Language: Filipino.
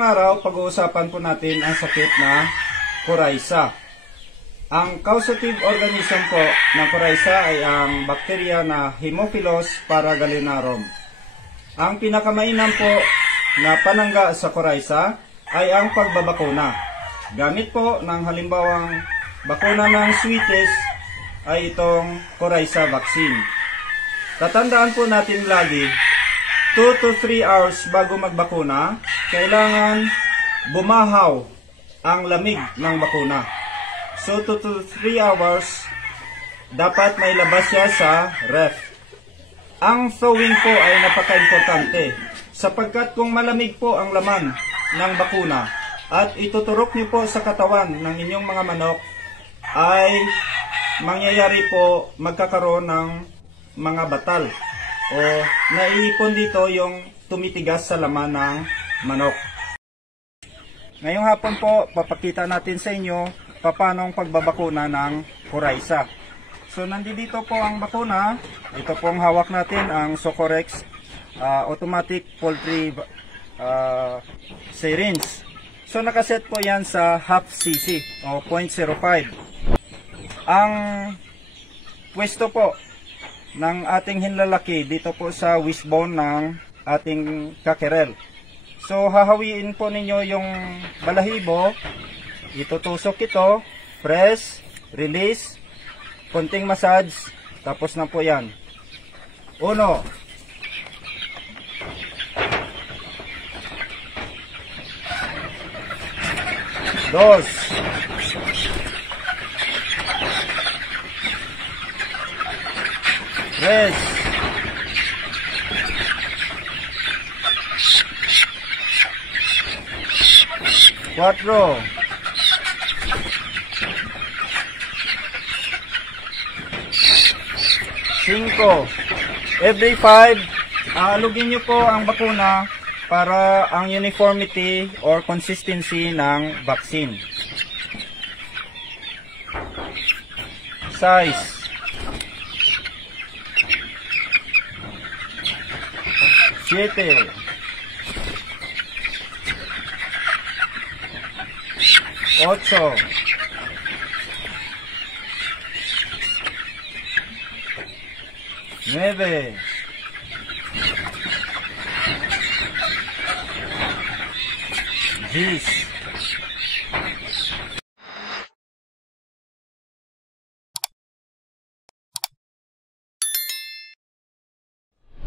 Ngayong araw, pag-uusapan po natin ang sakit na coryza. Ang causative organism po ng coryza ay ang bakterya na Haemophilus paragalinarum. Ang pinakamainam po na panangga sa coryza ay ang pagbabakuna. Gamit po ng halimbawang bakuna ng sweeties ay itong coryza vaccine. Tatandaan po natin lagi, 2 to 3 hours bago magbakuna, kailangan bumahaw ang lamig ng bakuna. So 2 to 3 hours, dapat may labas siya sa ref. Ang thawing po ay napaka-importante sapagkat kung malamig po ang laman ng bakuna at ituturok niyo po sa katawan ng inyong mga manok, ay mangyayari po magkakaroon ng mga batal o naiipon dito yung tumitigas sa laman ng manok. Ngayong hapon po, papakita natin sa inyo paano ang pagbabakuna ng coryza. So nandito po ang bakuna. Ito pong hawak natin ang Socorex automatic poultry syringe. So nakaset po yan sa half cc o 0.05. Ang pwesto po ng ating hinlalaki dito po sa wishbone ng ating kakerel. So hahawiin po ninyo yung balahibo, itutusok ito, press, release, konting massage, tapos na po yan. 1, 2, 3, 4, 5. Every 5, alugin nyo po ang bakuna para ang uniformity or consistency ng vaccine. Size. 7, 8, 9, 10,